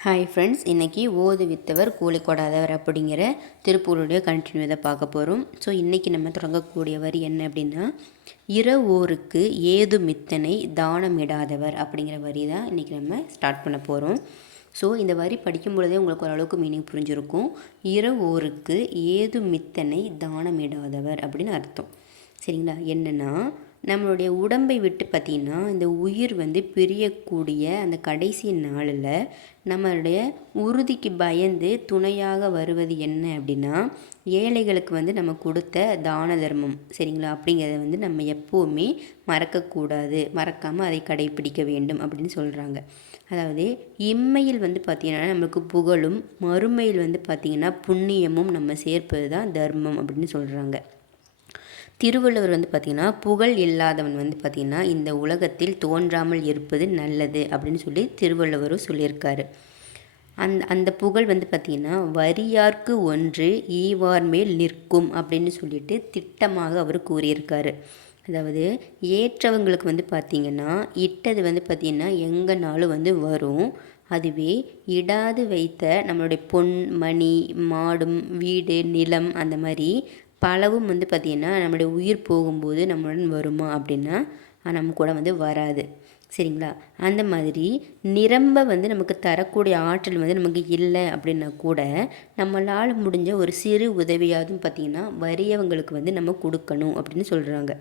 Hi friends இன்றைக்கி ஓது வித்தவர் கூலி கொடாதவர் அப்படிங்கிற திருப்பூருடைய கண்டினியூ பார்க்க போகிறோம் ஸோ இன்றைக்கி நம்ம தொடங்கக்கூடிய வரி என்ன அப்படின்னா இரவோருக்கு ஏது மித்தனை தானமிடாதவர் அப்படிங்கிற வரி தான் இன்றைக்கி நம்ம ஸ்டார்ட் பண்ண போகிறோம் ஸோ இந்த வரி படிக்கும் பொழுதே உங்களுக்கு ஓரளவுக்கு மீனிங் புரிஞ்சிருக்கும். இரவோருக்கு ஏது மித்தனை தானமிடாதவர் அப்படின்னு அர்த்தம். சரிங்களா? என்னென்னா நம்மளுடைய உடம்பை விட்டு பார்த்திங்கன்னா இந்த உயிர் வந்து பிரியக்கூடிய அந்த கடைசி நாளில் நம்மளுடைய உறுதிக்கு பயந்து துணையாக வருவது என்ன அப்படின்னா ஏழைகளுக்கு வந்து நம்ம கொடுத்த தான தர்மம். சரிங்களா? அப்படிங்கிறத வந்து நம்ம எப்போவுமே மறக்கக்கூடாது. மறக்காமல் அதை கடைப்பிடிக்க வேண்டும் அப்படின்னு சொல்கிறாங்க அதாவது இம்மையில் வந்து பார்த்திங்கன்னா நம்மளுக்கு புகழும் மறுமையில் வந்து பார்த்திங்கன்னா புண்ணியமும் நம்ம சேர்ப்பது தான் தர்மம் அப்படின்னு சொல்கிறாங்க திருவள்ளுவர் வந்து பார்த்திங்கன்னா புகழ் இல்லாதவன் வந்து பார்த்திங்கன்னா இந்த உலகத்தில் தோன்றாமல் இருப்பது நல்லது அப்படின்னு சொல்லி திருவள்ளுவரும் சொல்லியிருக்காரு. அந்த அந்த புகழ் வந்து பார்த்திங்கன்னா வரியார்க்கு ஒன்று ஈவார் மேல் நிற்கும் அப்படின்னு சொல்லிட்டு திட்டமாக அவர் கூறியிருக்காரு. அதாவது ஏற்றவங்களுக்கு வந்து பார்த்திங்கன்னா இட்டது வந்து பார்த்திங்கன்னா எங்கேனாலும் வந்து வரும். அதுவே இடாது வைத்த நம்மளுடைய பொன் மணி மாடும் வீடு நிலம் அந்த மாதிரி பலவும் வந்து பார்த்திங்கன்னா நம்மளுடைய உயிர் போகும்போது நம்மளுடன் வருமா அப்படின்னா நம்ம கூட வந்து வராது. சரிங்களா? அந்த மாதிரி நிரம்ப வந்து நமக்கு தரக்கூடிய ஆற்றல் வந்து நமக்கு இல்லை அப்படின்னா கூட நம்மளால் முடிஞ்ச ஒரு சிறு உதவியாவதும் பார்த்திங்கன்னா வறியவங்களுக்கு வந்து நம்ம கொடுக்கணும் அப்படின்னு சொல்கிறாங்க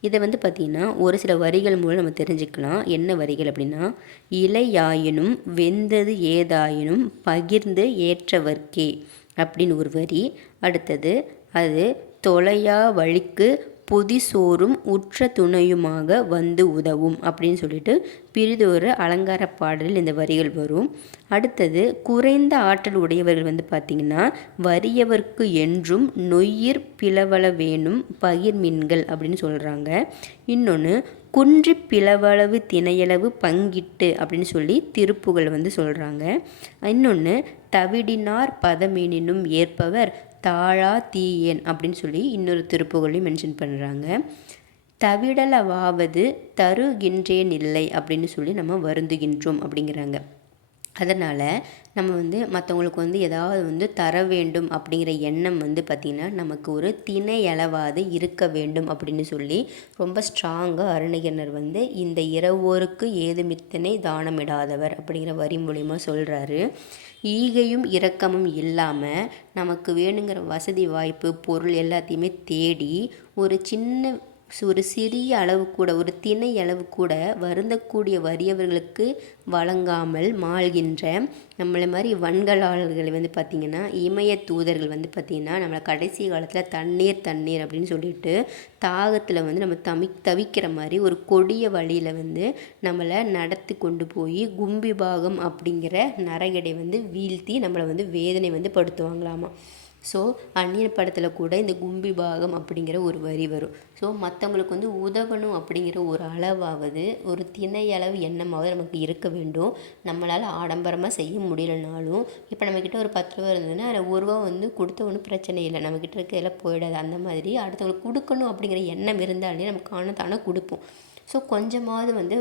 இதை வந்து பார்த்திங்கன்னா ஒரு சில வரிகள் மூலம் நம்ம தெரிஞ்சுக்கலாம். என்ன வரிகள் அப்படின்னா இலையாயினும் வெந்தது ஏதாயினும் பகிர்ந்து ஏற்றவர்க்கே அப்படின்னு ஒரு வரி. அடுத்தது அது தொலையா வழிக்கு பொதிசோறும் உற்ற துணையுமாக வந்து உதவும் அப்படின்னு சொல்லிட்டு பிரிதொரு அலங்கார பாடலில் இந்த வரிகள் வரும். அடுத்தது குறைந்த ஆற்றல் உடையவர்கள் வந்து பார்த்திங்கன்னா வறியவர்க்கு என்றும் நொய்யிர் பிளவள வேணும் பகிர்மின்கள் அப்படின்னு சொல்கிறாங்க இன்னொன்று குன்றி பிளவளவு திணையளவு பங்கிட்டு அப்படின்னு சொல்லி திருப்புகள் வந்து சொல்கிறாங்க இன்னொன்று தவிடினார் பதமீனினும் ஏற்பவர் தாழா தீயன் அப்படின்னு சொல்லி இன்னொரு திருப்புகளையும் மென்ஷன் பண்ணுறாங்க தவிடலவாவது தருகின்றேன் இல்லை அப்படின்னு சொல்லி நம்ம வருந்துகின்றோம் அப்படிங்கிறாங்க. அதனால் நம்ம வந்து மற்றவங்களுக்கு வந்து ஏதாவது வந்து தர வேண்டும் அப்படிங்கிற எண்ணம் வந்து பார்த்திங்கன்னா நமக்கு ஒரு திணை அளவாது இருக்க வேண்டும் அப்படின்னு சொல்லி ரொம்ப ஸ்ட்ராங்காக அருணகிரனர் வந்து இந்த இரவோருக்கு ஏதுமித்தனை தானமிடாதவர் அப்படிங்கிற வரி மூலிமா சொல்கிறாரு ஈகையும் இரக்கமும் இல்லாமல் நமக்கு வேணுங்கிற வசதி வாய்ப்பு பொருள் எல்லாத்தையுமே தேடி ஒரு சின்ன ஒரு சிறிய அளவு கூட ஒரு திணை அளவு கூட வருந்தக்கூடிய வறியவர்களுக்கு வழங்காமல் மாழ்கின்ற நம்மளை மாதிரி வன்களாளர்களை வந்து பார்த்திங்கன்னா இமய தூதர்கள் வந்து பார்த்திங்கன்னா நம்மளை கடைசி காலத்தில் தண்ணீர் தண்ணீர் அப்படின்னு சொல்லிட்டு தாகத்தில் வந்து நம்ம தமி தவிக்கிற மாதிரி ஒரு கொடிய வழியில் வந்து நம்மளை நடத்தி கொண்டு போய் கும்பி பாகம் அப்படிங்கிற நரகடை வந்து வீழ்த்தி நம்மளை வந்து வேதனை வந்து படுத்துவாங்களாமா. ஸோ அந்நியர் படத்தில் கூட இந்த கும்பி பாகம் அப்படிங்கிற ஒரு வரி வரும். ஸோ மற்றவங்களுக்கு வந்து உதவணும் அப்படிங்கிற ஒரு அளவாவது ஒரு திணை அளவு எண்ணமாவது நமக்கு இருக்க வேண்டும். நம்மளால் ஆடம்பரமாக செய்ய முடியலனாலும் இப்போ நம்மக்கிட்ட ஒரு பத்து ரூபா இருந்ததுன்னா அதில் ஒரு ரூபா வந்து கொடுத்த ஒன்றும் பிரச்சனை இல்லை. நம்மக்கிட்ட இருக்க எல்லாம் போயிடாது. அந்த மாதிரி அடுத்தவங்களுக்கு கொடுக்கணும் அப்படிங்கிற எண்ணம் இருந்தாலே நமக்கு காணத்தானே கொடுப்போம். ஸோ கொஞ்சமாவது வந்து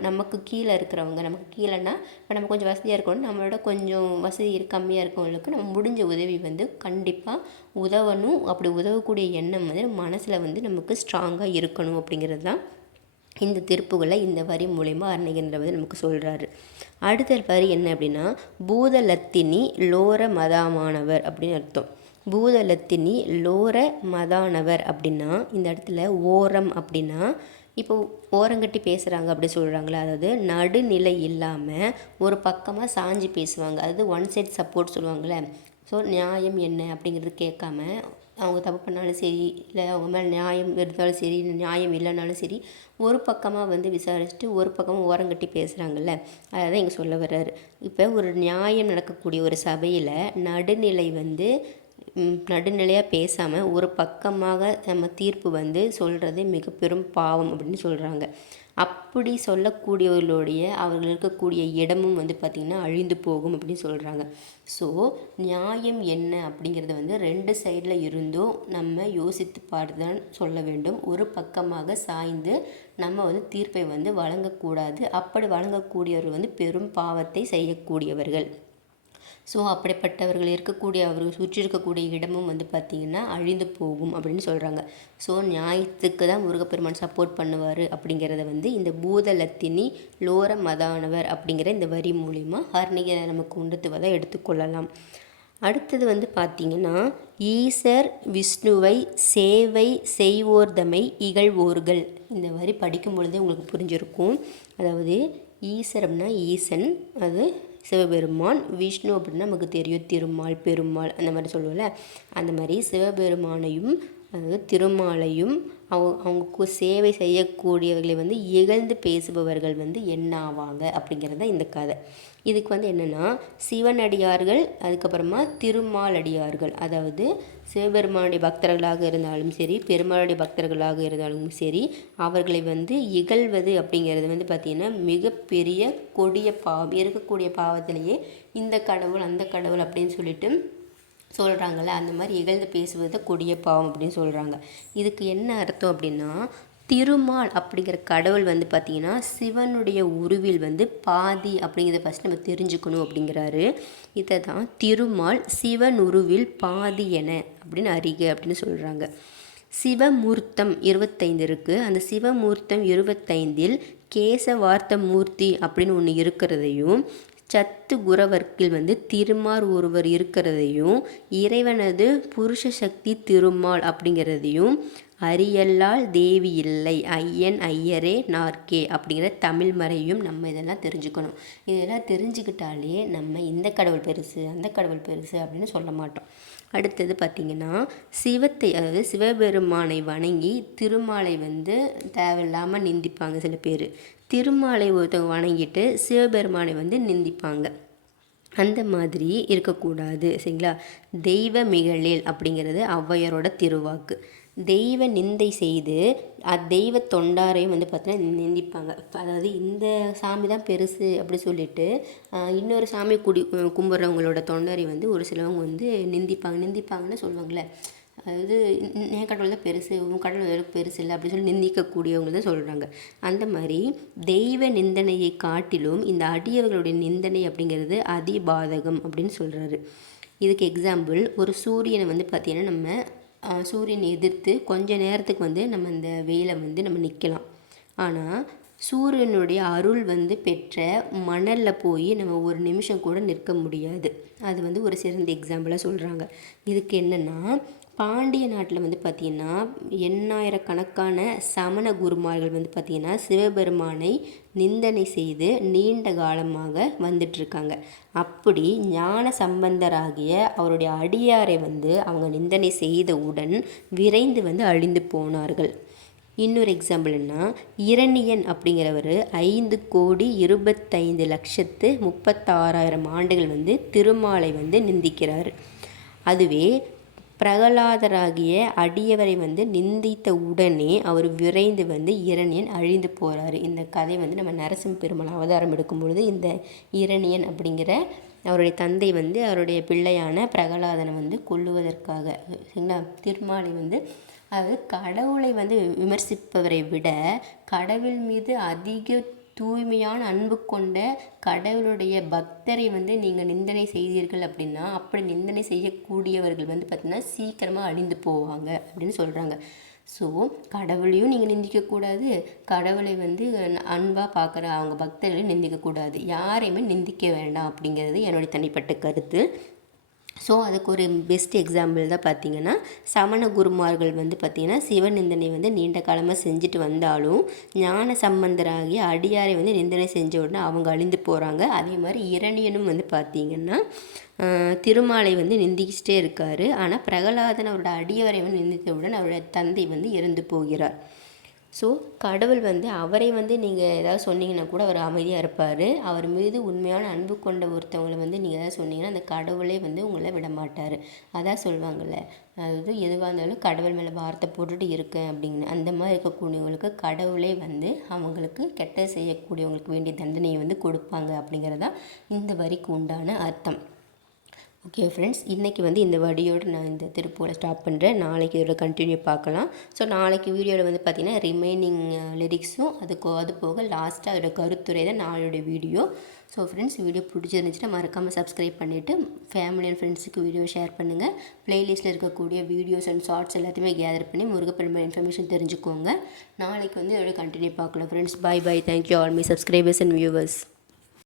நமக்கு கீழே இருக்கிறவங்க நமக்கு கீழேன்னா இப்போ நம்ம கொஞ்சம் வசதியாக இருக்கணும் நம்மளோட கொஞ்சம் வசதி கம்மியாக இருக்கவங்களுக்கு நம்ம முடிஞ்ச உதவி வந்து கண்டிப்பாக உதவணும். அப்படி உதவக்கூடிய எண்ணம் வந்து மனசில் வந்து நமக்கு ஸ்ட்ராங்காக இருக்கணும் அப்படிங்கிறது தான் இந்த திருப்புகளை இந்த வரி மூலயமா அருணகிரின்ற வந்து நமக்கு சொல்கிறாரு அடுத்த வரி என்ன அப்படின்னா பூதலத்தினி லோர மதமானவர் அப்படின்னு அர்த்தம். பூதலத்தினி லோர மதானவர் அப்படின்னா இந்த இடத்துல ஓரம் அப்படின்னா இப்போ ஓரங்கட்டி பேசுகிறாங்க அப்படி சொல்கிறாங்களே அதாவது நடுநிலை இல்லாமல் ஒரு பக்கமாக சாஞ்சு பேசுவாங்க. அதாவது ஒன் சைட் சப்போர்ட் சொல்லுவாங்கள்ல ஸோ நியாயம் என்ன அப்படிங்கிறது கேட்காம அவங்க தப்பு பண்ணாலும் சரி இல்லை அவங்க மேலே நியாயம் இருந்தாலும் சரி நியாயம் இல்லைனாலும் சரி ஒரு பக்கமாக வந்து விசாரிச்சுட்டு ஒரு பக்கமாக ஓரங்கட்டி பேசுகிறாங்கல்ல அதை தான் இங்கே சொல்ல வர்றாரு. இப்போ ஒரு நியாயம் நடக்கக்கூடிய ஒரு சபையில் நடுநிலை வந்து நடுநிலையாக பேசாமல் ஒரு பக்கமாக நம்ம தீர்ப்பு வந்து சொல்கிறது மிக பெரும் பாவம் அப்படின்னு சொல்கிறாங்க அப்படி சொல்லக்கூடியவர்களுடைய அவர்கள் இருக்கக்கூடிய இடமும் வந்து பார்த்திங்கன்னா அழிந்து போகும் அப்படின்னு சொல்கிறாங்க ஸோ நியாயம் என்ன அப்படிங்கிறத வந்து ரெண்டு சைடில் இருந்தும் நம்ம யோசித்து பார்த்து தான் சொல்ல வேண்டும். ஒரு பக்கமாக சாய்ந்து நம்ம வந்து தீர்ப்பை வந்து வழங்கக்கூடாது. அப்படி வழங்கக்கூடியவர்கள் வந்து பெரும் பாவத்தை செய்யக்கூடியவர்கள். ஸோ அப்படிப்பட்டவர்கள் இருக்கக்கூடிய அவர்கள் சுற்றி இருக்கக்கூடிய இடமும் வந்து பார்த்திங்கன்னா அழிந்து போகும் அப்படின்னு சொல்கிறாங்க ஸோ நியாயத்துக்கு தான் முருகப்பெருமான் சப்போர்ட் பண்ணுவார் அப்படிங்கிறத வந்து இந்த பூதலத்தினி லோர மதானவர் அப்படிங்கிற இந்த வரி மூலிமா ஹர்ணிக நமக்கு உண்டுத்துவதை எடுத்துக்கொள்ளலாம் அடுத்தது வந்து பார்த்திங்கன்னா ஈசர் விஷ்ணுவை சேவை செய்வோர்தமை இகழ்வோர்கள். இந்த வரி படிக்கும் பொழுதே உங்களுக்கு புரிஞ்சிருக்கும். அதாவது ஈசர் அப்படின்னா ஈசன் அது சிவபெருமான் விஷ்ணு அப்படின்னா நமக்கு தெரியும். திருமால் பெருமாள் அந்த மாதிரி சொல்லுவோம்ல. அந்த மாதிரி சிவபெருமானையும் அதாவது திருமாலையும் அவங்க அவங்க சேவை செய்யக்கூடியவர்களை வந்து இகழ்ந்து பேசுபவர்கள் வந்து என்ன ஆவாங்க அப்படிங்கிறது தான் இந்த கதை. இதுக்கு வந்து என்னென்னா சிவனடியார்கள் அதுக்கப்புறமா திருமாலடியார்கள் அதாவது சிவபெருமானுடைய பக்தர்களாக இருந்தாலும் சரி பெருமாளுடைய பக்தர்களாக இருந்தாலும் சரி அவர்களை வந்து இகழ்வது அப்படிங்கிறது வந்து பார்த்திங்கன்னா மிகப்பெரிய கொடிய பாவம் இருக்கக்கூடிய பாவத்திலேயே இந்த கடவுள் அந்த கடவுள் அப்படின்னு சொல்லிட்டு சொல்கிறாங்கள்ல அந்த மாதிரி இகழ்ந்து பேசுவது கொடிய பாவம் அப்படின்னு சொல்கிறாங்க இதுக்கு என்ன அர்த்தம் அப்படின்னா திருமால் அப்படிங்கிற கடவுள் வந்து பார்த்திங்கன்னா சிவனுடைய உருவில் வந்து பாதி அப்படிங்கிறத ஃபஸ்ட் நம்ம தெரிஞ்சுக்கணும் அப்படிங்கிறாரு. இதை தான் திருமால் சிவன் உருவில் பாதி என அப்படின்னு அறிக அப்படின்னு சொல்கிறாங்க சிவமூர்த்தம் இருபத்தைந்து இருக்குது அந்த சிவமூர்த்தம் இருபத்தைந்தில் கேசவார்த்த மூர்த்தி அப்படின்னு ஒன்று இருக்கிறதையும் சத்து குரவர்க்கில் வந்து திருமால் ஒருவர் இருக்கிறதையும் இறைவனது புருஷ சக்தி திருமால் அப்படிங்கிறதையும் அரியல்லால் தேவி இல்லை ஐயன் ஐயரே நார்கே அப்படிங்கிற தமிழ் மறையும் நம்ம இதெல்லாம் தெரிஞ்சுக்கணும். இதெல்லாம் தெரிஞ்சுக்கிட்டாலே நம்ம இந்த கடவுள் பெருசு அந்த கடவுள் பெருசு அப்படின்னு சொல்ல மாட்டோம். அடுத்தது பார்த்திங்கன்னா சிவத்தை அதாவது சிவபெருமானை வணங்கி திருமாலை வந்து தேவையில்லாமல் நிந்திப்பாங்க சில பேர். திருமாலை ஒருத்தவங்க வணங்கிட்டு சிவபெருமானை வந்து நிந்திப்பாங்க. அந்த மாதிரி இருக்கக்கூடாது சரிங்களா? தெய்வ மிகழில் அப்படிங்கிறது ஔவையாரோட திருவாக்கு. தெய்வ நிந்தை செய்து அத்தெய்வ தொண்டாரையும் வந்து பார்த்தீங்கன்னா நிந்திப்பாங்க. அதாவது இந்த சாமி தான் பெருசு அப்படி சொல்லிட்டு இன்னொரு சாமி குடி கும்பிட்றவங்களோட தொண்டரை வந்து ஒரு சிலவங்க வந்து நிந்திப்பாங்க. நிந்திப்பாங்கன்னு சொல்லுவாங்கள்ல. அதாவது என் கடவுள் தான் பெருசு உன் கடவுள் பெருசு இல்லை அப்படின்னு சொல்லி நிந்திக்கக்கூடியவங்க தான் சொல்கிறாங்க அந்த மாதிரி தெய்வ நிந்தனையை காட்டிலும் இந்த அடியவர்களுடைய நிந்தனை அப்படிங்கிறது அதிபாதகம் அப்படின்னு சொல்கிறாரு இதுக்கு எக்ஸாம்பிள் ஒரு சூரியனை வந்து பார்த்திங்கன்னா நம்ம சூரியனை எதிர்த்து கொஞ்ச நேரத்துக்கு வந்து நம்ம இந்த வெயிலை வந்து நம்ம நிற்கலாம். ஆனால் சூரியனுடைய அருள் வந்து பெற்ற மணலில் போய் நம்ம ஒரு நிமிஷம் கூட நிற்க முடியாது. அது வந்து ஒரு சிறந்த எக்ஸாம்பிளாக சொல்கிறாங்க இதுக்கு என்னென்னா பாண்டிய நாட்டில் வந்து பார்த்திங்கன்னா எண்ணாயிரக்கணக்கான சமண குருமார்கள் வந்து பார்த்திங்கன்னா சிவபெருமானை நிந்தனை செய்து நீண்ட காலமாக வந்துட்டுருக்காங்க. அப்படி ஞான சம்பந்தராகிய அவருடைய அடியாரை வந்து அவங்க நிந்தனை செய்தவுடன் விரைந்து வந்து அழிந்து போனார்கள். இன்னொரு எக்ஸாம்பிள்னா இரணியன் அப்படிங்கிறவர் ஐந்து கோடி இருபத்தைந்து லட்சத்து முப்பத்தாறாயிரம் ஆண்டுகள் வந்து திருமாலை வந்து நிந்திக்கிறார். அதுவே பிரகலாதராகிய அடியவரை வந்து நிந்தித்த உடனே அவர் விரைந்து வந்து இரணியன் அழிந்து போகிறாரு இந்த கதை வந்து நம்ம நரசிம்ம பெருமாள் அவதாரம் எடுக்கும் பொழுது இந்த இரணியன் அப்படிங்கிற அவருடைய தந்தை வந்து அவருடைய பிள்ளையான பிரகலாதனை வந்து கொள்ளுவதற்காக சரிங்களா? திருமாலை வந்து அதாவது கடவுளை வந்து விமர்சிப்பவரை விட கடவுள் மீது அதிக தூய்மையான அன்பு கொண்ட கடவுளுடைய பக்தரை வந்து நீங்கள் நிந்தனை செய்தீர்கள் அப்படின்னா அப்படி நிந்தனை செய்யக்கூடியவர்கள் வந்து பார்த்திங்கன்னா சீக்கிரமாக அழிந்து போவாங்க அப்படின்னு சொல்கிறாங்க ஸோ கடவுளையும் நீங்கள் நிந்திக்கக்கூடாது கடவுளை வந்து அன்பாக பார்க்குற அவங்க பக்தர்களையும் நிந்திக்கக்கூடாது யாரையுமே நிந்திக்க வேண்டாம் அப்படிங்கிறது என்னுடைய தனிப்பட்ட கருத்து. ஸோ அதுக்கு ஒரு பெஸ்ட் எக்ஸாம்பிள் தான் பார்த்திங்கன்னா சமண குருமார்கள் வந்து பார்த்திங்கன்னா சிவநிந்தனை வந்து நீண்ட காலமாக செஞ்சுட்டு வந்தாலும் ஞான சம்பந்தராகி அடியாரை வந்து நிந்தனை செஞ்ச உடனே அவங்க அழிந்து போகிறாங்க அதே மாதிரி இரணியனும் வந்து பார்த்திங்கன்னா திருமாலை வந்து நிந்திக்கிட்டே இருக்கார். ஆனால் பிரகலாதன் அவரோட அடியவரை வந்து நிந்தித்தவுடன் அவருடைய தந்தை வந்து இறந்து போகிறார். ஸோ கடவுள் வந்து அவரை வந்து நீங்கள் ஏதாவது சொன்னீங்கன்னா கூட அவர் அமைதியாக இருப்பார். அவர் மீது உண்மையான அன்பு கொண்ட ஒருத்தவங்களை வந்து நீங்கள் ஏதாவது சொன்னீங்கன்னா அந்த கடவுளே வந்து உங்களை விட மாட்டார் அதான் சொல்லுவாங்கள்ல அதாவது எதுவாக இருந்தாலும் கடவுள் மேலே வார்த்தை போட்டுட்டு இருக்கேன் அப்படின்னு. அந்த மாதிரி இருக்கக்கூடியவங்களுக்கு கடவுளே வந்து அவங்களுக்கு கெட்ட செய்யக்கூடியவங்களுக்கு வேண்டிய தண்டனையை வந்து கொடுப்பாங்க அப்படிங்கிறதான் இந்த வரிக்கு உண்டான அர்த்தம். ஓகே ஃப்ரெண்ட்ஸ் இன்றைக்கி வந்து இந்த வடியோடு நான் இந்த திருப்பூரை ஸ்டாப் பண்ணுறேன் நாளைக்கு இதோட கண்டினியூ பார்க்கலாம். ஸோ நாளைக்கு வீடியோவில் வந்து பார்த்திங்கன்னா ரிமைனிங் லிரிக்ஸும் uh, அதுக்கு அது போக லாஸ்ட்டாக அதோட கருத்துரை தான் நாளோட வீடியோ ஸோ ஃப்ரெண்ட்ஸ் வீடியோ பிடிச்சிருந்துச்சுன்னா மறக்காமல் சப்ஸ்கிரைப் பண்ணிவிட்டு ஃபேமிலி அண்ட் ஃப்ரெண்ட்ஸுக்கு வீடியோ ஷேர் பண்ணுங்கள் ப்ளேலிஸ்ட்டில் இருக்கக்கூடிய வீடியோஸ் அண்ட் ஷார்ட்ஸ் எல்லாத்தையுமே கேதர் பண்ணி முருகப்பெருமாள் இன்ஃபர்மேஷன் தெரிஞ்சுக்கோங்க. நாளைக்கு வந்து இதோட கண்டினியூ பார்க்கலாம் friends bye bye thank you all me subscribers and viewers